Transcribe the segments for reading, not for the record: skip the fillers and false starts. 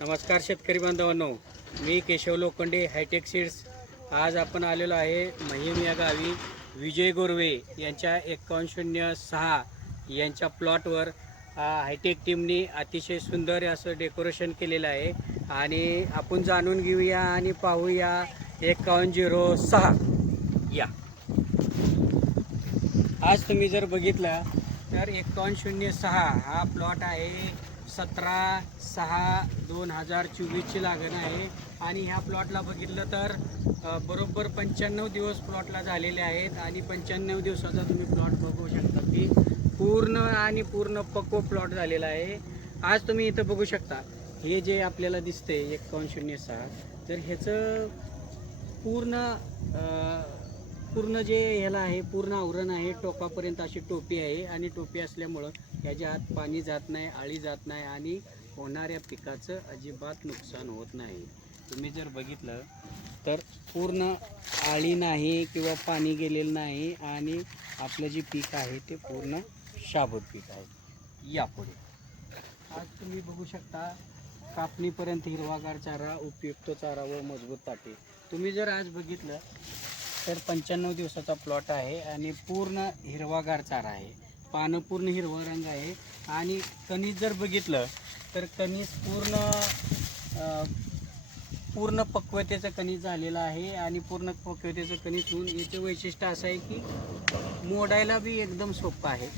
नमस्कार शेतकरी बांधवांनो, मी केशव लोखंडे हायटेक सीड्स. आज आपण आलेलो आहे महिम या गावी विजय गोरवे यांच्या 5106 यांच्या प्लॉटवर हायटेक टीमनी अतिशय सुंदर असं डेकोरेशन केलेलं आहे आणि आपण जाणून घेऊया आणि पाहूया 5106 या. आज तुम्ही जर बघितलं तर 5106 हा प्लॉट आहे 17/6/2024ची लागण आहे आणि ह्या प्लॉटला बघितलं तर बरोबर 95 दिवस प्लॉटला झालेले आहेत आणि 95 दिवसाचा तुम्ही प्लॉट बघू शकता की पूर्ण पक्व प्लॉट झालेला आहे. आज तुम्ही इथं बघू शकता हे जे आपल्याला दिसते 5106 तर ह्याचं पूर्ण जे ह्याला आहे पूर्ण आवरण आहे, टोकापर्यंत अशी टोपी आहे आणि टोपी असल्यामुळं ह्याच्या आत पाणी जात नाही, आळी जात नाही आणि होणाऱ्या पिकाचं अजिबात नुकसान होत नाही. तुम्ही जर बघितलं तर पूर्ण आळी नाही किंवा पाणी गेलेलं नाही आणि आपलं जे पीक आहे ते पूर्ण शाबूत पीक आहे. यापुढे आज तुम्ही बघू शकता कापणीपर्यंत हिरवागार चारा, उपयुक्त चारा व मजबूत ताटे. तुम्ही जर आज बघितलं तर 95 दिवसाचा प्लॉट आहे आणि पूर्ण हिरवागार चारा आहे, पानं पूर्ण हिरवा रंग आहे आणि कणीस जर बघितलं तर कणीस पूर्ण पक्वतेचं कणीस झालेलं आहे आणि पूर्ण पक्वतेचं कणीस होऊन याचं वैशिष्ट्य असं आहे की मोडायला बी एकदम सोपं आहे.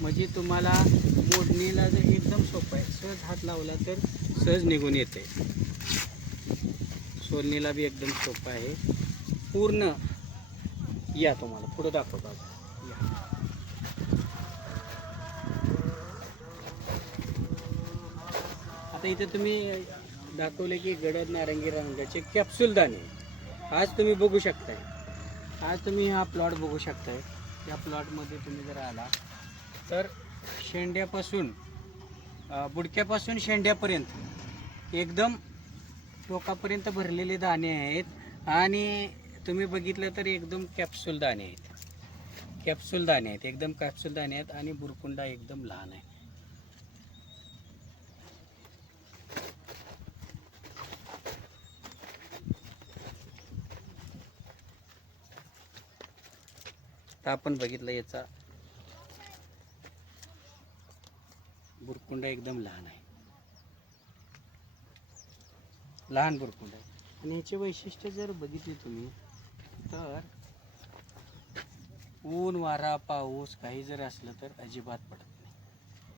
म्हणजे तुम्हाला मोडणीला जर एकदम सोपं आहे, सहज हात लावला तर सहज निघून येते. सोलणीला बी एकदम सोपं आहे पूर्ण. या तुम्हाला पुढे दाखवतो. आता इथे तुम्ही दाखवले की गडद नारंगी रंगाचे कॅप्सूल दाणे आज तुम्ही बघू शकताय. आज तुम्ही हा प्लॉट बघू शकताय. या प्लॉटमध्ये तुम्ही जर आला तर शेंड्यापासून बुडक्यापासून शेंड्यापर्यंत एकदम टोकापर्यंत भरलेले दाणे आहेत आणि तुम्ही बघितलं तर एकदम कॅप्सूल दाणे आहेत. एकदम कॅप्सूल दाणे आहेत आणि बुरकुंडा एकदम लहान आहे. तर आपण बघितलं याचा बुरकुंडा एकदम लहान आहे, लहान बुरकुंडा आहे आणि ह्याचे वैशिष्ट्य जर बघितले तुम्ही तर ऊन वारा पाऊस काही जर असलं तर अजिबात पडत